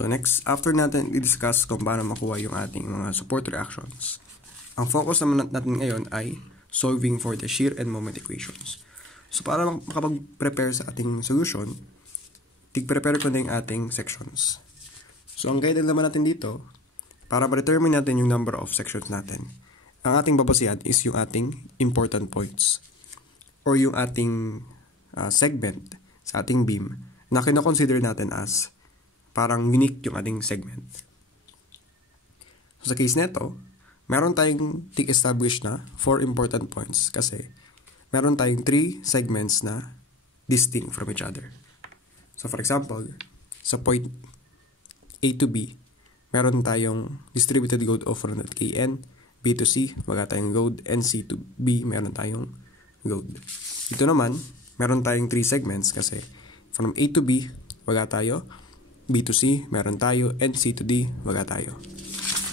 So next, after natin i-discuss kung paano makuha yung ating mga support reactions, ang focus naman natin ngayon ay solving for the shear and moment equations. So para makapag-prepare sa ating solution, tig-prepare ko na yung ating sections. So ang guideline naman natin dito, para ma-determine natin yung number of sections natin, ang ating babasihan is yung ating important points or yung ating segment sa ating beam na kina-consider natin as parang unique yung ating segment. So sa case neto, meron tayong tig-establish na 4 important points kasi meron tayong 3 segments na distinct from each other. So for example, sa point A to B, meron tayong distributed load of 100 kN, B to C, wala tayong load, and C to B, meron tayong load. Ito naman, meron tayong 3 segments kasi from A to B, wala tayo, B to C, meron tayo, and C to D, wala tayo.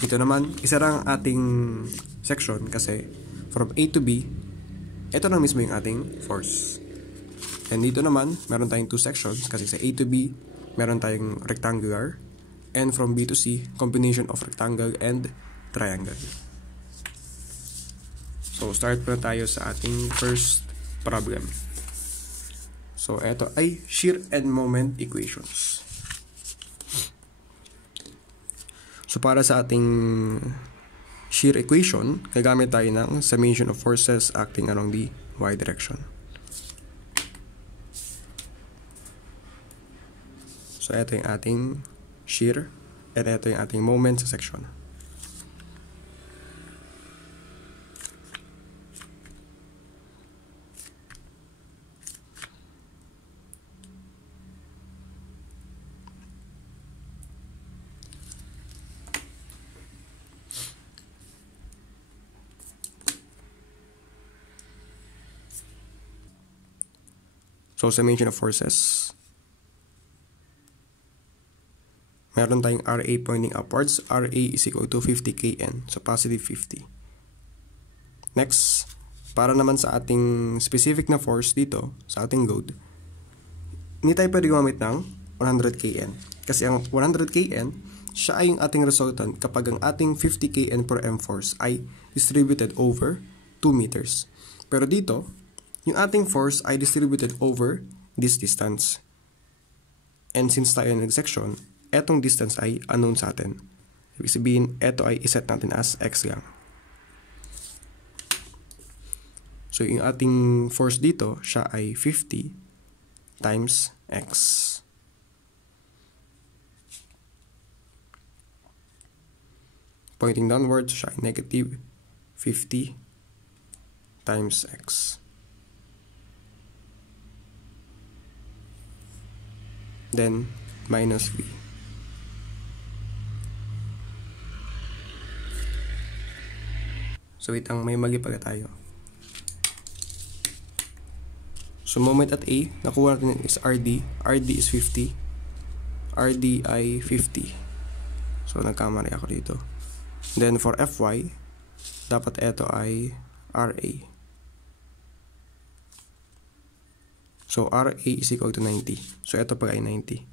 Ito naman, isa lang ating section kasi from A to B, ito na mismo yung ating force. And dito naman, meron tayong 2 sections kasi sa A to B, meron tayong rectangular, and from B to C, combination of rectangle and triangle. So, start na tayo sa ating first problem. So, ito ay shear and moment equations. So, para sa ating shear equation, gagamit tayo ng summation of forces acting along the y direction. So, ito yung ating shear, at ito yung ating moment sa section. So, summation of forces. Meron tayong RA pointing upwards. RA is equal to 50 kN. So, positive 50. Next, para naman sa ating specific na force dito, sa ating load, hindi tayo pwede gumamit ng 100 kN. Kasi ang 100 kN, siya ay yung ating resultant kapag ang ating 50 kN per M force ay distributed over 2 meters. Pero dito, yung ating force ay distributed over this distance. And since tayo nag-section, etong distance ay unknown sa atin. Ibig sabihin, eto ay iset natin as x lang. So, yung ating force dito, siya ay 50 times x. Pointing downwards, siya ay negative 50 times x. Then, minus v. So, wait lang, may mali pala tayo. So, moment at A, nakuha natin is RD. RD is 50. RD ay 50. So, nagkamali ako dito. Then, for FY, dapat ito ay RA. So, RA is equal to 90. So, ito pala ay 90.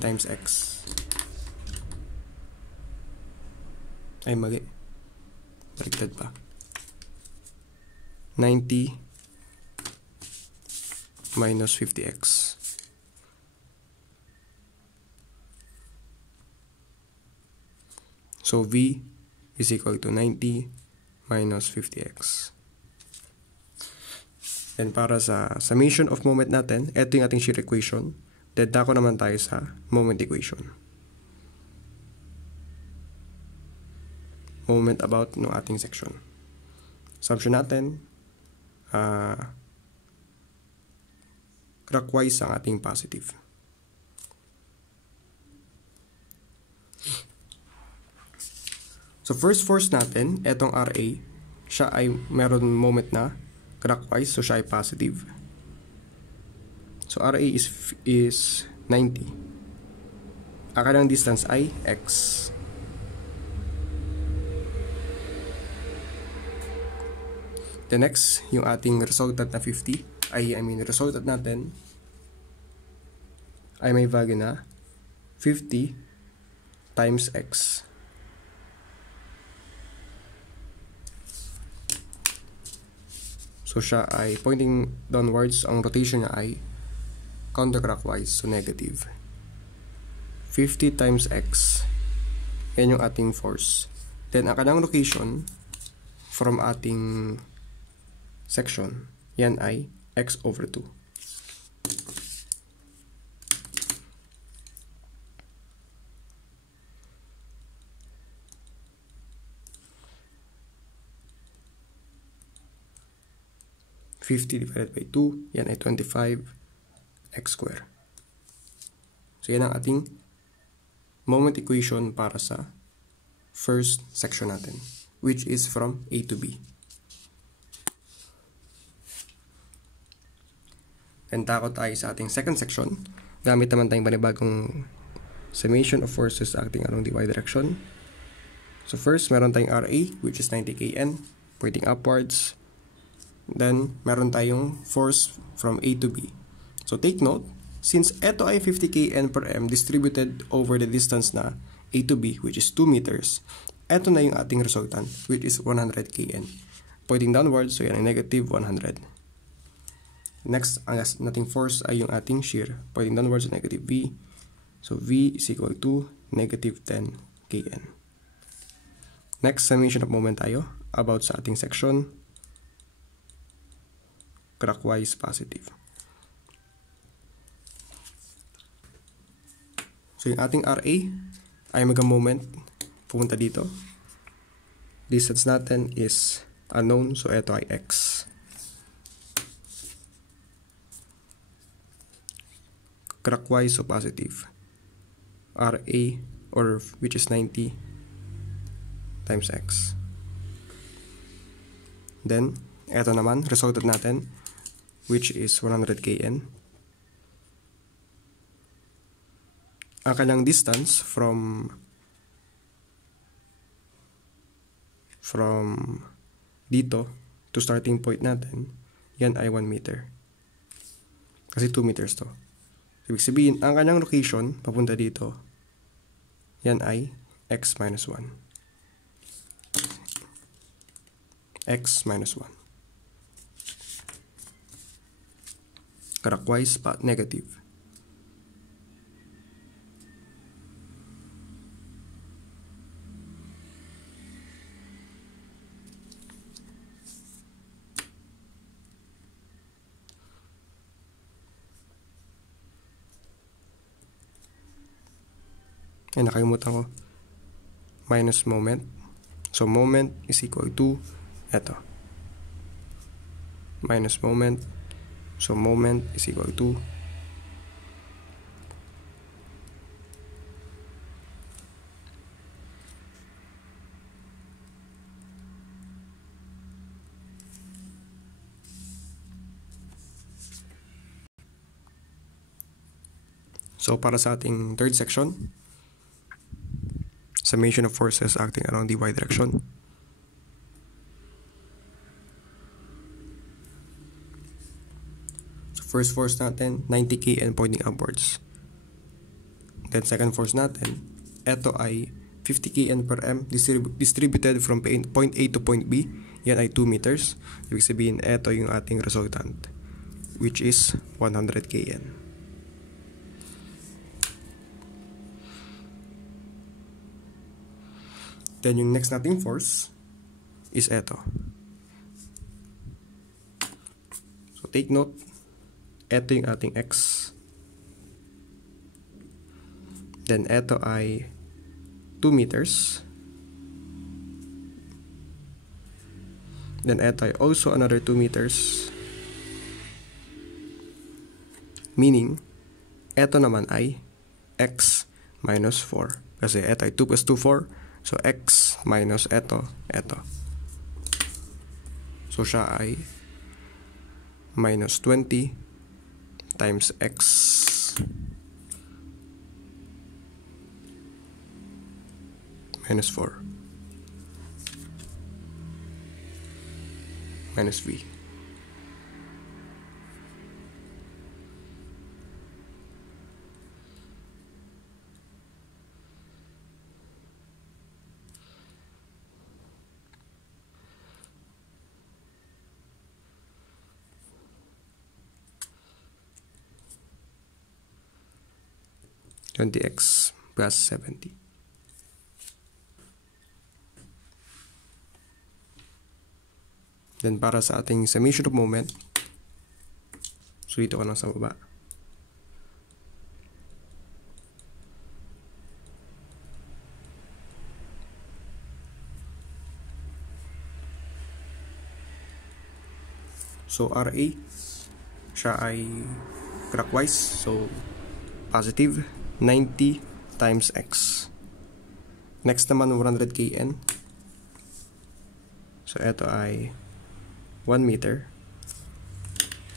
Times x. Ay, mali. Baliktad pa. 90 minus 50x. So, V is equal to 90 minus 50x. And para sa summation of moment natin, ito yung ating shear equation. Dako naman tayo sa moment equation. Moment about ng ating section. Assumption natin, clockwise ang ating positive. So, first force natin, etong RA, siya ay meron moment na clockwise, so siya ay positive. So, RA is 90. Ang kanyang distance ay x. The next, yung ating resultant na 50, resultant natin ay may value na 50 times x. So siya ay pointing downwards, ang rotation niya ay counterclockwise, so negative. 50 times x, yan yung ating force. Then ang kanyang location from ating section, yan ay x over 2. Divided by 2, yan ay 25 x square. So yan ang ating moment equation para sa first section natin, which is from A to B. Then tako tayo sa ating second section. Gamit naman tayong panibagong summation of forces acting along the y direction. So first, meron tayong RA, which is 90 kN, pointing upwards. Then, meron tayong force from A to B. So take note, since ito ay 50 kN per m distributed over the distance na A to B, which is 2 meters, ito na yung ating resultant, which is 100 kN. Pointing downwards, so yan ay negative 100. Next, ang nating force ay yung ating shear, pointing downwards, so negative V. So V is equal to negative 10 kN. Next, summation of moment tayo about sa ating section. Clockwise positive. So yung ating RA ay mag-moment pumunta dito. Distance natin is unknown, so ito ay x. Clockwise, so positive. RA, or which is 90 times x. Then, ito naman, resultant natin, which is 100 kN. Ang kanyang distance from dito to starting point natin, yan ay 1 meter. Kasi 2 meters to. Ibig sabihin, ang kanyang location, papunta dito, yan ay x minus 1. X minus 1. Clockwise but negative. Ay, nakalimutan ko. Minus moment. So, moment is equal to eto. Minus moment. So, moment is equal to para sa ating third section, summation of forces acting along the y direction. First force natin, 90 kN pointing upwards. Then second force natin, ito ay 50 kN per m distributed from point A to point B. Yan ay 2 meters. Ibig sabihin, ito yung ating resultant, which is 100 kN. Then yung next nating force is ito. So take note, ito yung ating x. Then ito ay 2 meters. Then ito ay also another 2 meters. Meaning, ito naman ay x minus 4. Kasi ito ay 2 plus 2, 4. So x minus ito. So siya ay minus 20 times x minus 4. minus V. $20x plus 70. Then para sa ating summation of moment, so dito ko lang sa baba. So RA, siya ay clockwise, so positive 90 times x. Next naman 100 kN. So ito ay 1 meter.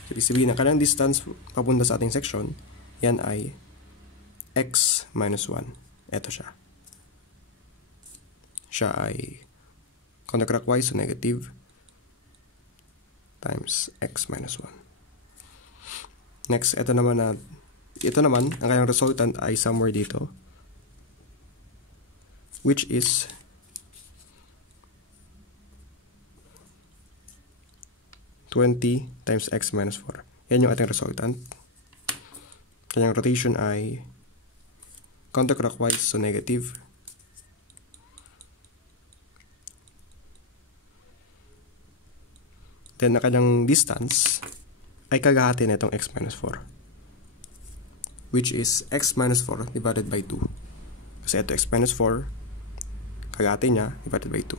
So ibig sabihin na kanyang distance papunta sa ating section, yan ay x minus 1. Ito siya. Siya ay counterclockwise, so negative times x minus 1. Next, ito naman, ang kanyang resultant ay somewhere dito, which is $20 times x minus 4. Yan yung ating resultant. Kanyang rotation ay counterclockwise, so negative. Then, ang kanyang distance ay kagahati na itong x minus 4, which is x minus 4 divided by 2. Kasi ito x minus 4, kagahati niya divided by 2.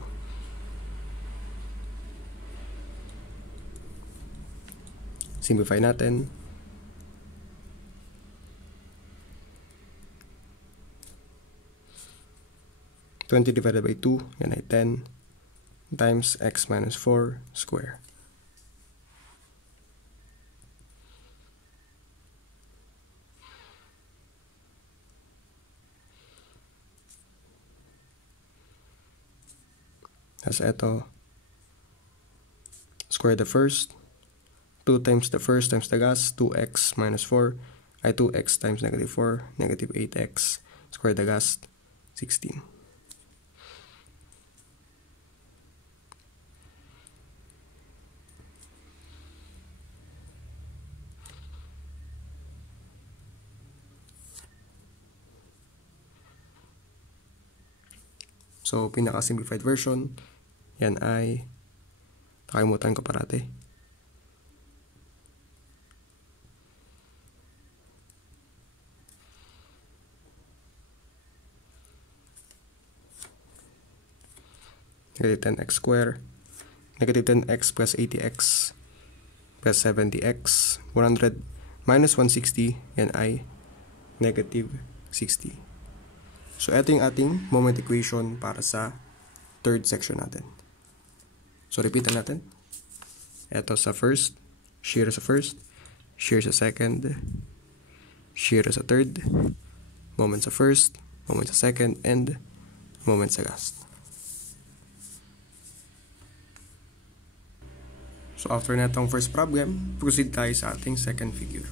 Simplify natin. $20 divided by 2, yan ay 10 times x minus 4 square. As ito, square the first, 2 times the first times the gas, 2x minus 4, ay 2x times negative 4, negative 8x, square the gas, 16. So, pinaka-simplified version, yan ay, nakalimutan ko parate. Negative 10x square, negative 10x plus 80x plus 70x, 100 minus 160, yan ay negative 60. So, ito yung ating moment equation para sa third section natin. So, repeatan natin. Ito sa first, shear sa first, shear sa second, shear sa third, moment sa first, moment sa second, and moment sa last. So, after na itong first problem, proceed tayo sa ating second figure.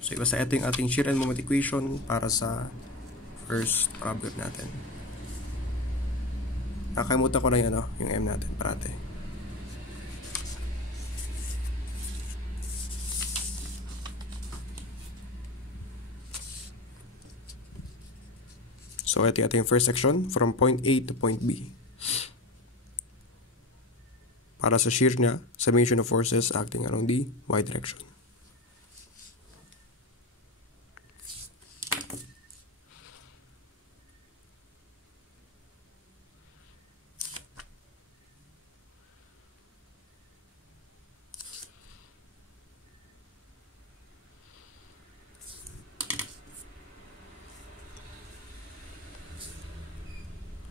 So, iba sa ito yung ating shear and moment equation para sa first problem natin. Nakalimutan ko na yung M natin parate. So, ito yung ating first section from point A to point B. Para sa shear niya, summation of forces acting along the y direction.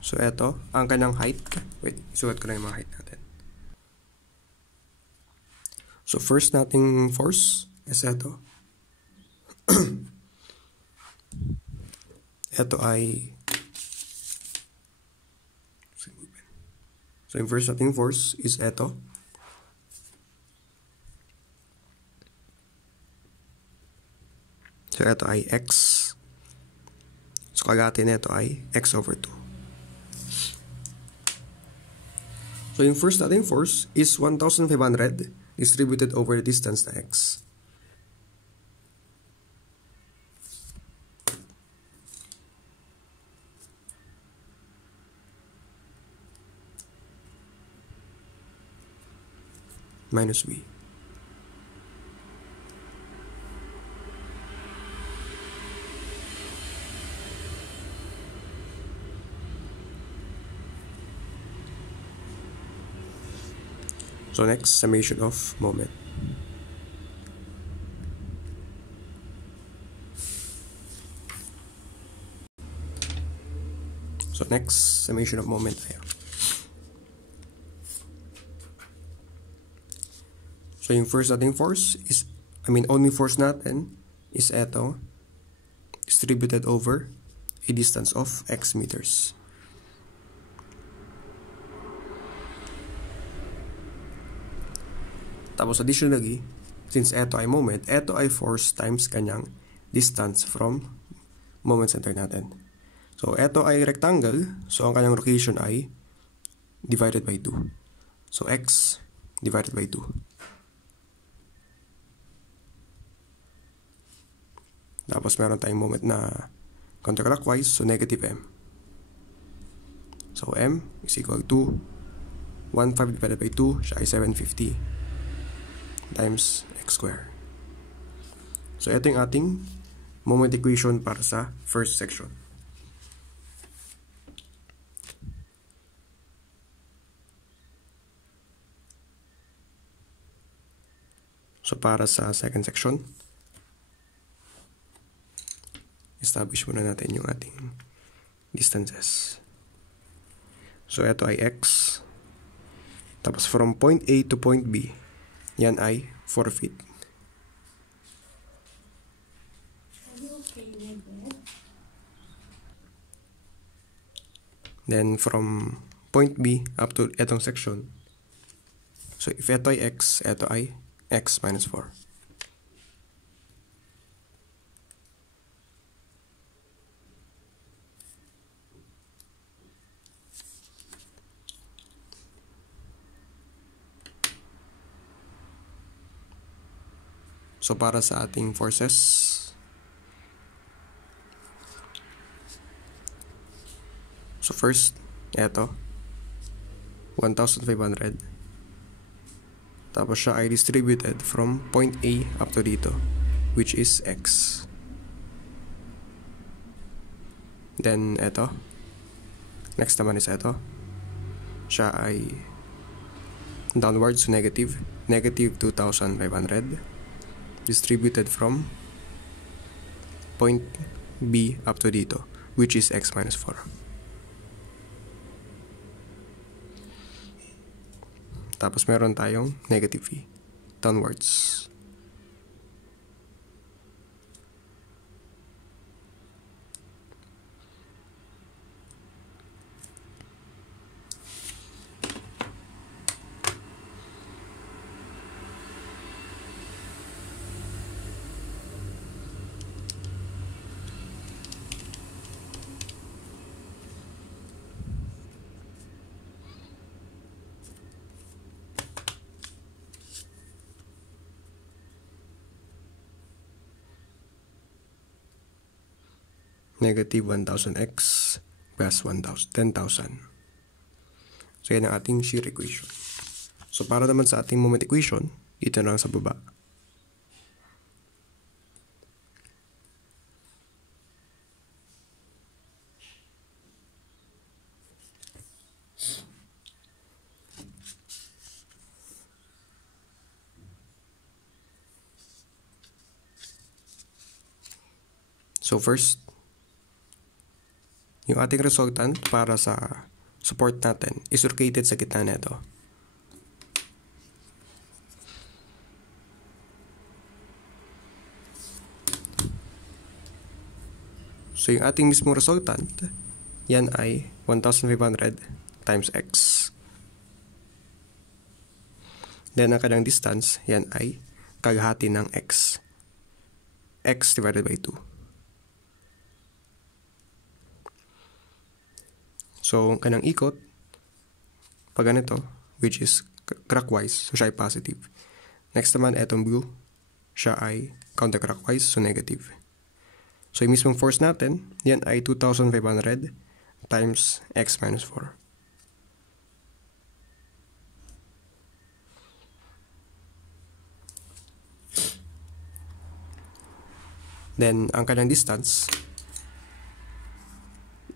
So, eto, ang kanyang height. Wait, isulat ko na yung mga height natin. So, first nating force is eto. Eto ay so, yung first nating force is eto. So, ito ay x. So, kalahati na ito ay x over 2. So, yung first nating force is 1,500 distributed over the distance na x. Minus v. So next, summation of moment. So next, summation of moment tayo. So yung first nating force is, only force natin is eto, distributed over a distance of x meters. Tapos additionally, since eto ay moment, eto ay force times kanyang distance from moment center natin. So eto ay rectangle, so ang kanyang location ay divided by 2. So x divided by 2. Tapos meron tayong moment na counterclockwise, so negative m. So m is equal to 1,500 divided by 2, siya ay 750 times x square. So ito yung ating moment equation para sa first section. So para sa second section, establish muna natin yung ating distances. So ito ay x. Tapos from point A to point B, yan ay 4 feet. Then from point B up to etong section, so if ito ay x, ito ay x minus 4. So para sa ating forces, so first, eto 1,500. Tapos siya ay distributed from point A up to dito, which is x. Then eto, next naman is eto, siya ay downwards to negative 2,500, distributed from point B up to dito, which is x minus 4. Tapos meron tayong negative v, downwards. Negative 1,000x plus 10,000. So yan ang ating shear equation. So para naman sa ating moment equation, dito na lang sa baba. So first, yung ating resultant para sa support natin is located sa gitna nito. So yung ating mismong resultant, yan ay 1,500 times x. Then ang kanyang distance, yan ay kalahati ng x. x divided by 2. So, kanang ikot, pag ganito, which is clockwise, so siya ay positive. Next naman, etong blue, siya ay counterclockwise, so negative. So, yung mismong force natin, yan ay 2,500 times x minus 4. Then, ang kanyang distance,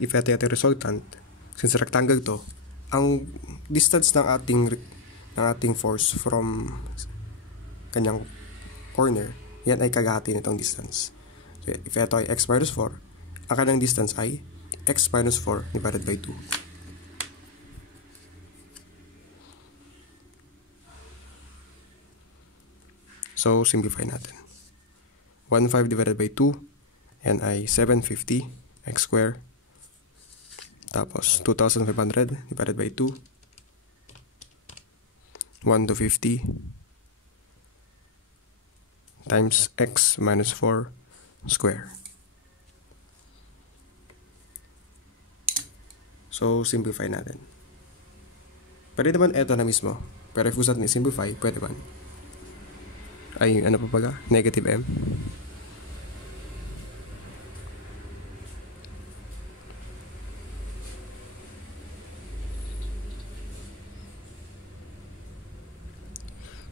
if ito yung resultant, since rectangle to, ang distance ng ating force from kanyang corner, yan ay kagahati nitong distance. So, if ito ay x minus 4, ang kanyang distance ay x minus 4 divided by 2. So, simplify natin. 1,500 divided by 2, yan ay 750 x square. Tapos, 2,500 divided by 2, 1,250 times x minus 4 square. So, simplify natin. Pwede naman ito na mismo. Pero if gusto natin i-simplify, pwede man. Ay, ano pa baga? Negative m.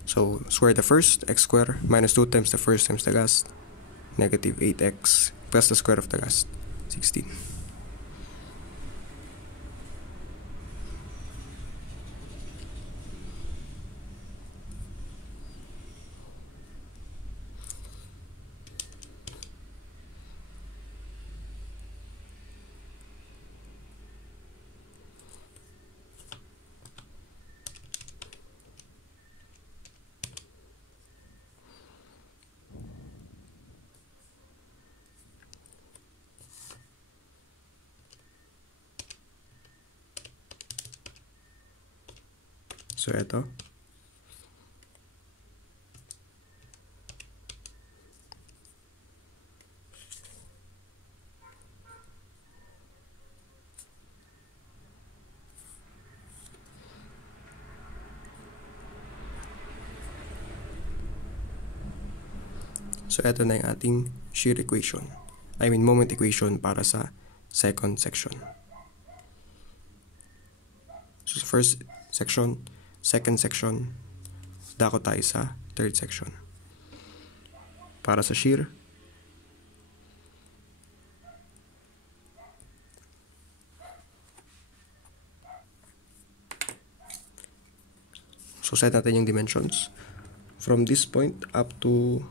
So, square the first, x square, minus 2 times the first times the last, negative 8x, plus the square of the last, 16. So, ito. So, ito na yung ating shear equation. I mean, moment equation para sa second section. So, first section, second section, dako tayo sa third section. Para sa shear, so set natin yung dimensions. From this point up to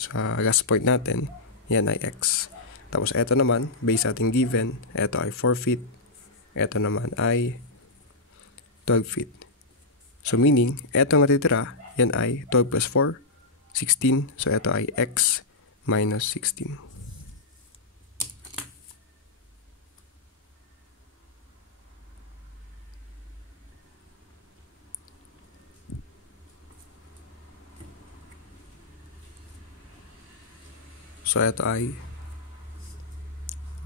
sa last point natin, yan ay x. Tapos eto naman, base ating given, eto ay 4 feet. Eto naman ay 12 feet. So meaning, eto nga natitira, yan ay 12 plus 4, 16. So eto ay x minus 16. So eto ay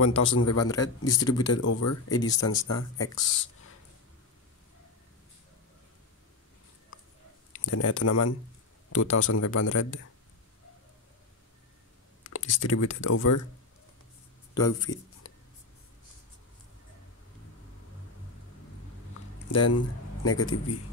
1,500 distributed over a distance na x. Then, ito naman, 2,500 distributed over 12 feet. Then, negative v.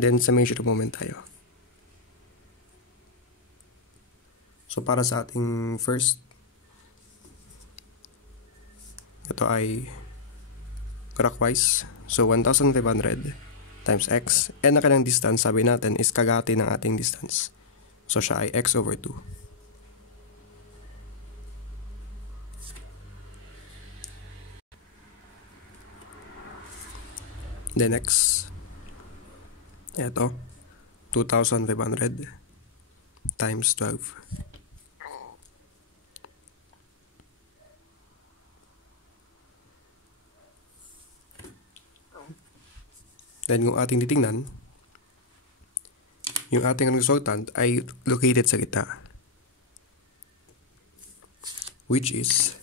Then, sa measure moment tayo. So, para sa ating first, ito ay clockwise. So, 1,500 times x. And ang kanyang distance, sabi natin, is kagati ng ating distance. So siya ay x over 2. Then next, ito, 2,500 times 12. Then kung ating titingnan, yung ating resultant ay located sa gitna, which is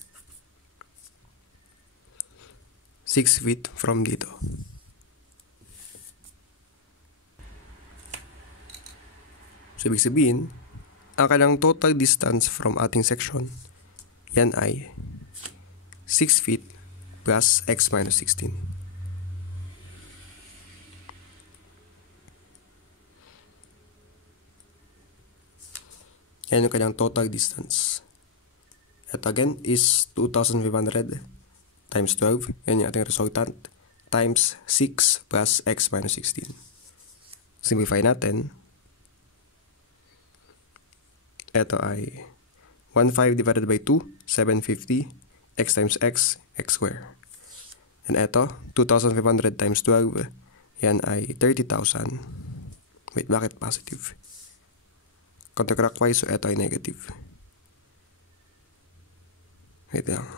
6 feet from dito. So, ibig sabihin, ang kanyang total distance from ating section, yan ay 6 feet plus x minus 16. Yan yung kanyang total distance. At again is 2,500 times 12. Yan yung ating resultant. Times 6 plus x minus 16. Simplify natin. Ito ay 1,500 divided by 2, 750. X times x, x square. And ito, 2,500 times 12. Yan ay 30,000. Wait, bakit positive? Counterclockwise, so ito ay negative. Wait lang.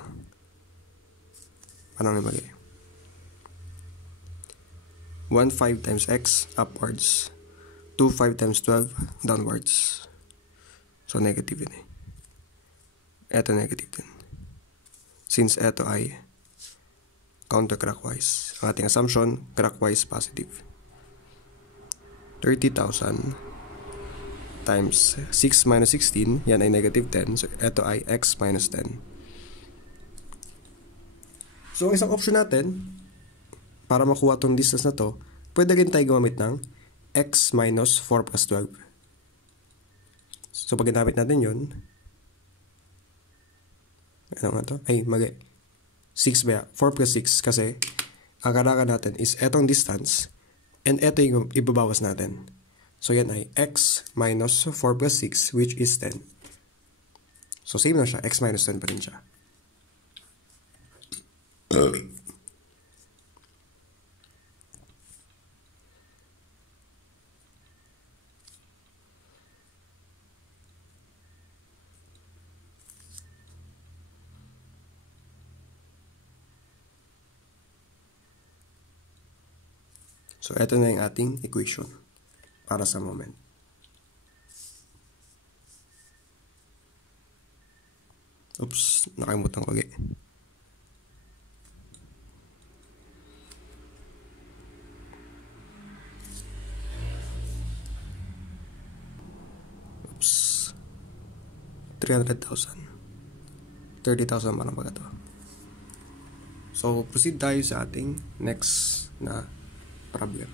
Paano nga mag-i? 1,500 times x, upwards. 2,500 times 12, downwards. So, negative yun eh. Ito negative din. Since ito ay counterclockwise. Ang ating assumption, clockwise positive. 30,000 times 6 minus 16, yan ay negative 10. So, ito ay x minus 10. So, ang isang option natin, para makuha itong distance na to, pwede rin tayo gumamit ng x minus 4 plus 12. So, pag ginamit natin yun, ano nga to? Ay, mali. 6 ba? 4 plus 6 kasi ang kailangan natin is etong distance and eto yung ibabawas natin. So, yan ay x minus 4 plus 6 which is 10. So, same na siya. X minus 10 pa rin siya. So, ito na yung ating equation para sa moment. Oops, nakalimutan ko ulit. Oops. 300,000. 30,000 parang pagka to. So, proceed tayo sa ating next na problem.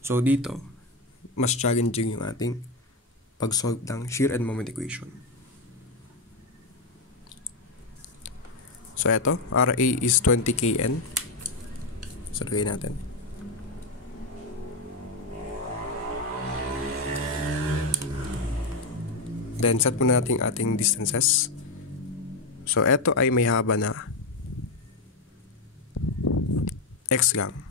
So, dito, mas challenging yung ating pag-solve ng shear and moment equation. So, eto, RA is 20 kN. So, lagay natin. Then, set muna natin ating distances. So, eto ay may haba na x lang.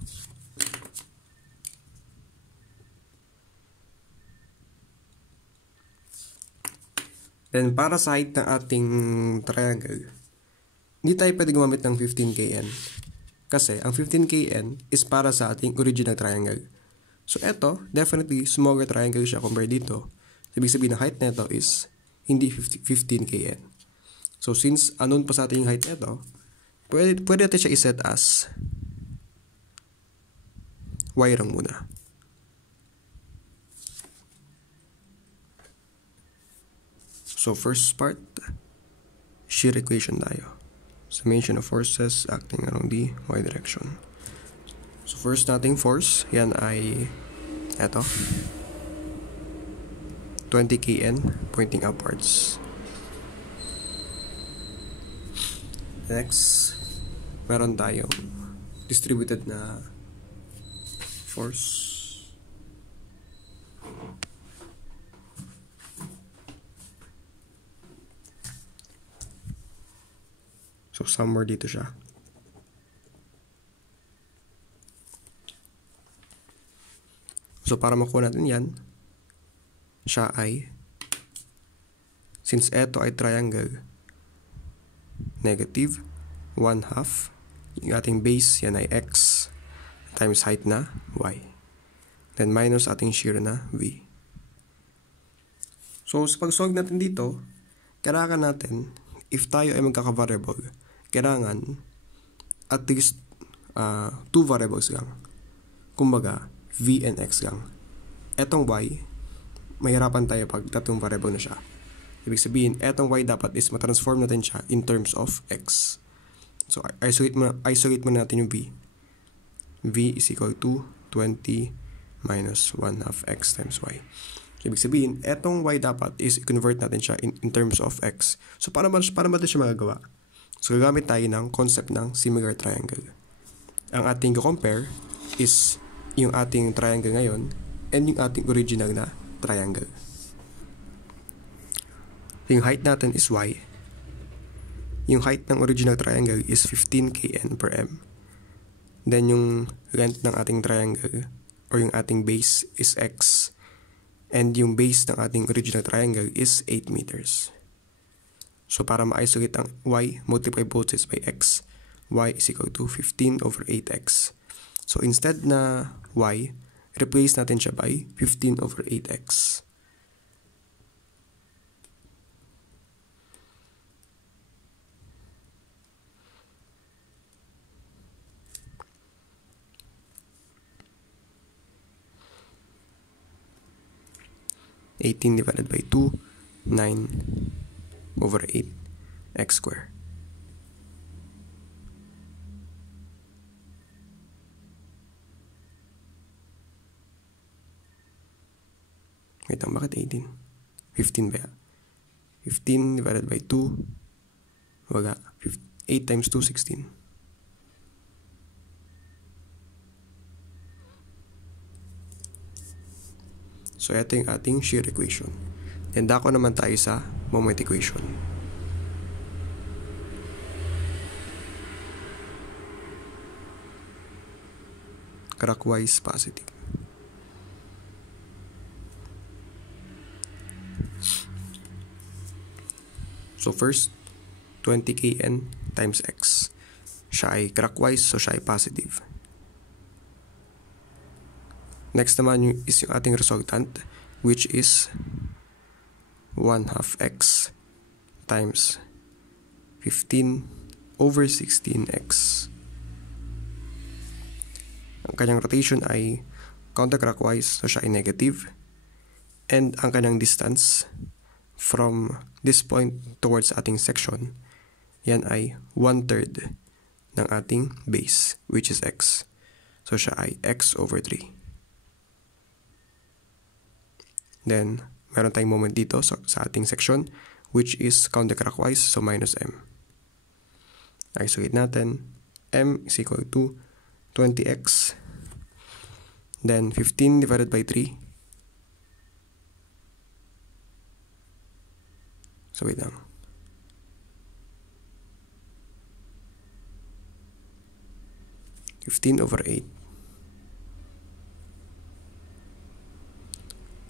Then, para sa height ng ating triangle, hindi tayo pwede gumamit ng 15 kN. Kasi, ang 15 kN is para sa ating original triangle. So, eto, definitely, smaller triangle siya compared dito. Ibig sabihin na height nito is hindi 15 kN. So, since unknown pa sa ating height nito, pwede natin siya iset as y lang muna. So, first part, shear equation tayo. Summation of forces acting along the y direction. So, first nating force, yan ay Eto. 20 kN pointing upwards. Next, meron tayong distributed na force. So, somewhere dito siya. So, para makuha natin yan, siya ay, since eto ay triangle, negative 1/2. Yung ating base, yan ay x times height na y. Then minus ating shear na v. So, sa pag-solve natin dito, kailangan natin, if tayo ay magkaka-variable, kailangan at least 2 variables lang. Kumbaga, v and x lang. Etong y, mahirapan tayo pag 3 variable na siya. Ibig sabihin, etong y dapat is matransform natin siya in terms of x. So, isolate muna natin yung v. V is equal to 20 minus 1/2 x times y. Ibig sabihin, etong y dapat is convert natin siya in terms of x. So, para ba siya magagawa? So, gagamit tayo ng concept ng similar triangle. Ang ating compare is yung ating triangle ngayon and yung ating original na triangle. Yung height natin is y. Yung height ng original triangle is 15 kN per m. Then yung length ng ating triangle or yung ating base is x. And yung base ng ating original triangle is 8 meters. So para ma-isolate ang y, multiply both sides by x. Y is equal to 15 over 8x. So instead na y, replace natin siya by 15 over 8x. (18 divided by 2, 9 over 8 x squared. Wait lang, bakit 18? 15 ba? 15 divided by 2, wala. 8 times 2, 16. So, ito yung ating shear equation. And dako naman tayo sa moment equation. Clockwise positive. So, first, 20 kN times x. Siya ay clockwise, so siya ay positive. Next naman is yung ating resultant, which is 1/2 x times 15 over 16x. Ang kanyang rotation ay counterclockwise, so siya ay negative. And ang kanyang distance from this point towards ating section, yan ay 1/3 ng ating base, which is x. So siya ay x over 3. Then, meron tayong moment dito sa ating section, which is counterclockwise, so minus m. Isolate natin. M is equal to 20x. Then, 15 divided by 3. So, wait lang. (15 over 8).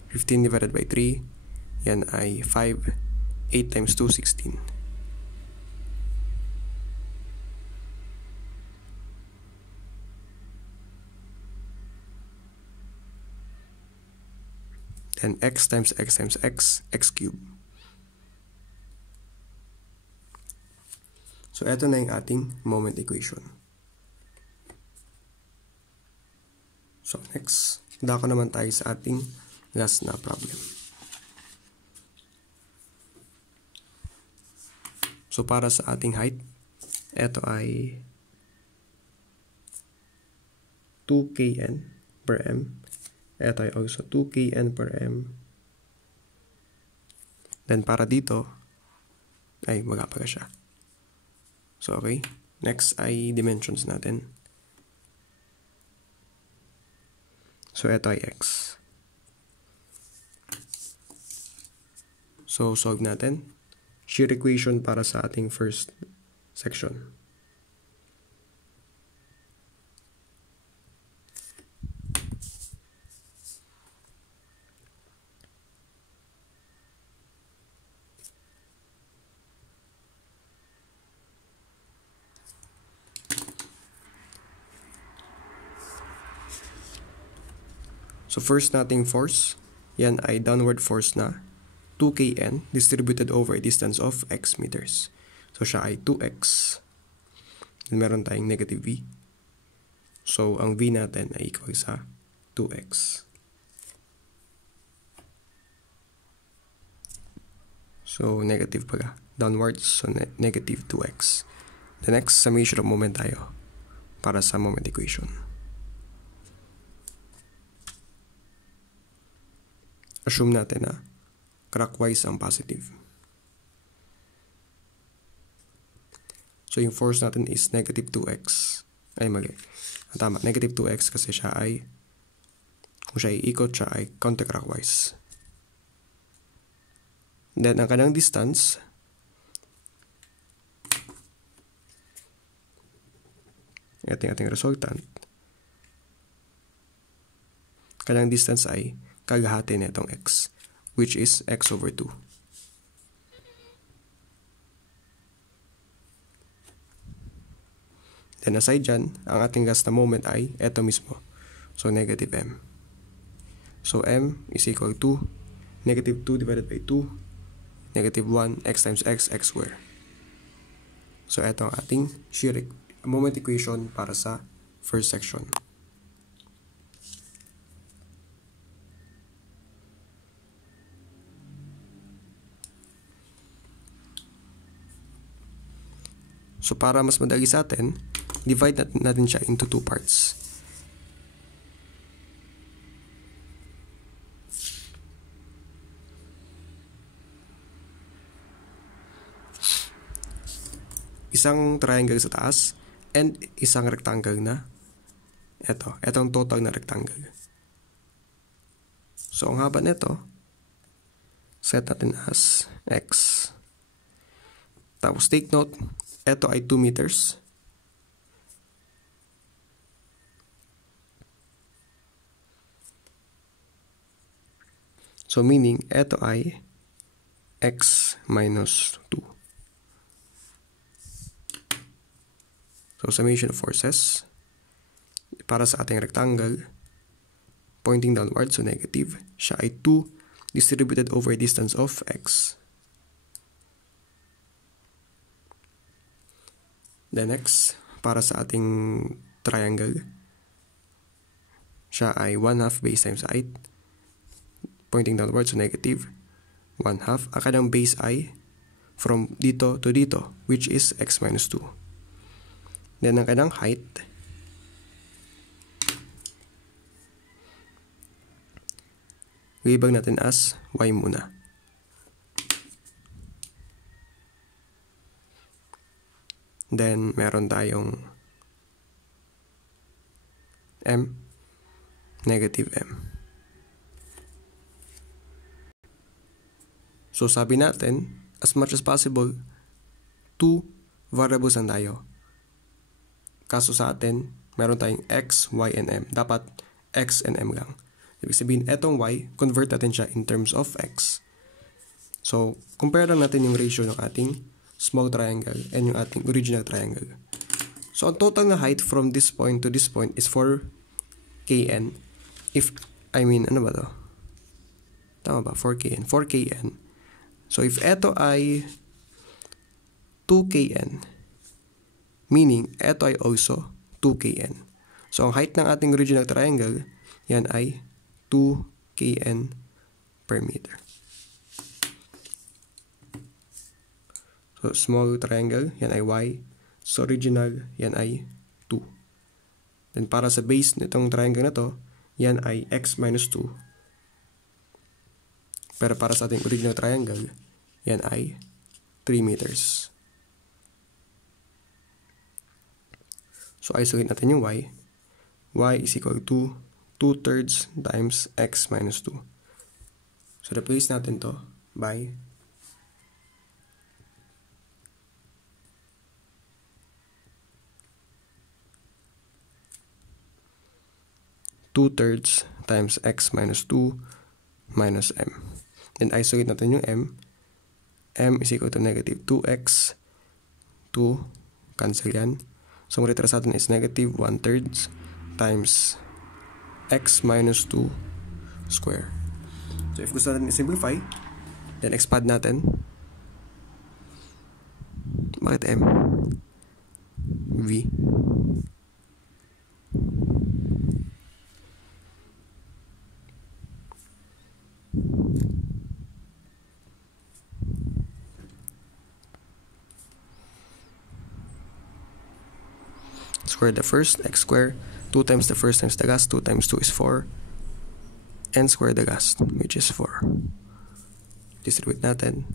15 divided by 3, yan ay 5. 8 times 2, 16. Then x times x times x, x cubed. So, eto na yung ating moment equation. So, next, dako naman tayo sa ating last na problem. So, para sa ating height, ito ay 2 kN per m. Ito ay also 2 kN per m. Then para dito, ay magapaga siya. So okay, next ay dimensions natin. So ito ay x. So solve natin. Shear equation para sa ating first section. So first nating force, yan ay downward force na 2 kN distributed over a distance of x meters. So siya ay 2x. Then meron tayong negative v. So ang v natin ay equal sa 2x. So negative pala. Downwards, so negative 2x. The next, summation of moment tayo para sa moment equation. Assume natin na clockwise ang positive. So yung force natin is negative 2x. Ay mali. Tama, negative 2x kasi siya ay, kung siya iikot, siya ay counterclockwise. Then ang kanyang distance, ito yung ating resultant. Kanyang distance ay kagahati na itong x, which is x over 2. Then aside dyan, ang ating last na moment ay ito mismo. So negative m. So m is equal to negative 2 divided by 2, negative 1, x times x squared. So ito ang ating shear moment equation para sa first section. So para mas madali sa atin, divide natin siya into two parts. Isang triangle sa taas and isang rectangle na etong total na rectangle. So ang haba nito, set natin as x. Tapos take note, ito ay 2 meters. So meaning, ito ay x minus 2. So summation of forces para sa ating rectangle, pointing downward, so negative, siya ay 2 distributed over a distance of x. The next, para sa ating triangle, siya ay 1/2 base times height, pointing downward, so negative, 1/2. Ang kanyang base ay from dito to dito, which is x minus 2. Then ang kanyang height, ibag natin as y muna. Then, meron tayong m, negative m. So, sabi natin, as much as possible, 2 variables lang tayo. Kaso sa atin, meron tayong x, y, and m. Dapat x and m lang. Ibig sabihin, etong y, convert natin siya in terms of x. So, compare lang natin yung ratio ng ating small triangle and yung ating original triangle. So, ang total na height from this point to this point is 4 kN. Ano ba to? Tama ba? 4 kN. 4 kN. So, if eto ay 2 kN, meaning, eto ay also 2 kN. So, ang height ng ating original triangle, yan ay 2 kN per meter. So, small triangle, yan ay y. So, original, yan ay 2. Then, para sa base nitong triangle na to, yan ay x minus 2. Pero para sa ating original triangle, yan ay 3 meters. So, isolate natin yung y. Y is equal to 2/3 times x minus 2. So, replace natin to by 2/3 times x minus 2 minus m. Then, isolate natin yung m. M is equal to negative 2x. 2, cancel yan. So, ang retira sa atin is negative 1/3 times x minus 2 square. So, if gusto natin i-simplify, then expand natin. Bakit m? V. Square the first, x square. 2 times the first times the gas. 2 times 2 is 4. And square the gas, which is 4. Distribute natin.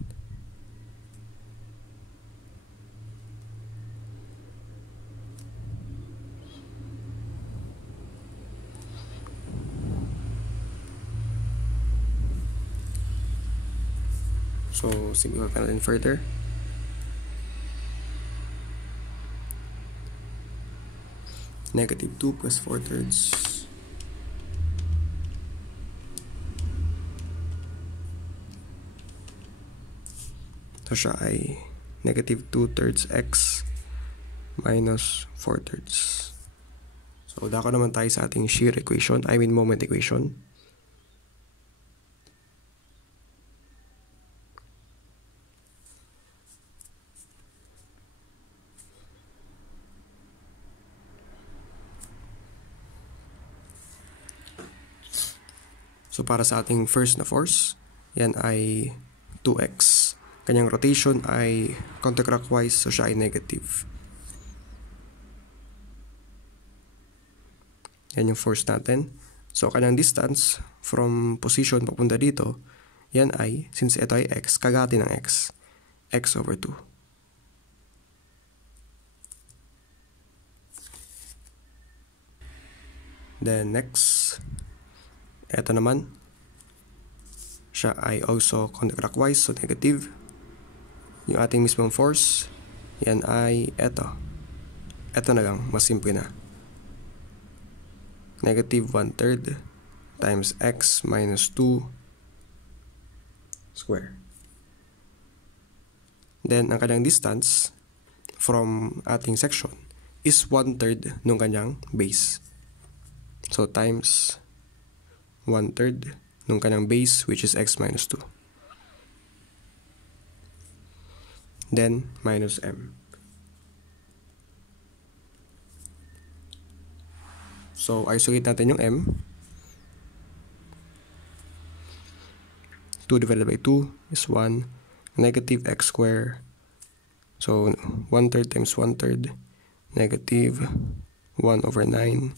So, simplify natin further. Negative 2 plus 4/3. So, siya ay negative 2/3 x minus 4/3. So, dako naman tayo sa ating shear equation, moment equation. So, para sa ating first na force, yan ay 2x. Kanyang rotation ay counterclockwise, so siya ay negative. Yan yung force natin. So, kanyang distance from position papunta dito, yan ay, since ito ay x, kagati ng x. X over 2. Then, next, ito naman, siya ay also counterclockwise, so negative. Yung ating mismong force, yan ay ito. Ito na lang, mas simple na. Negative 1/3 times x minus 2 square. Then, ang kanyang distance from ating section is 1/3 nung kanyang base. So, times 1/3 nung kanyang base, which is x minus 2. Then, minus m. So, isolate natin yung m. 2 divided by 2 is 1. Negative x square. So, 1/3 times 1/3. Negative 1 over 9.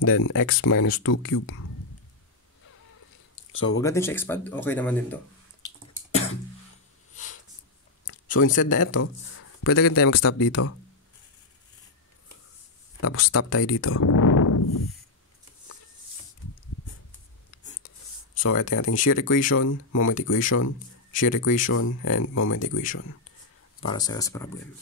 Then, x minus 2 cube. So, wag natin siya expand. Okay naman din to. So, instead na ito, pwede rin tayo mag-stop dito. Tapos, stop tayo dito. So, ito yung ating shear equation, moment equation, shear equation, and moment equation para sa problem.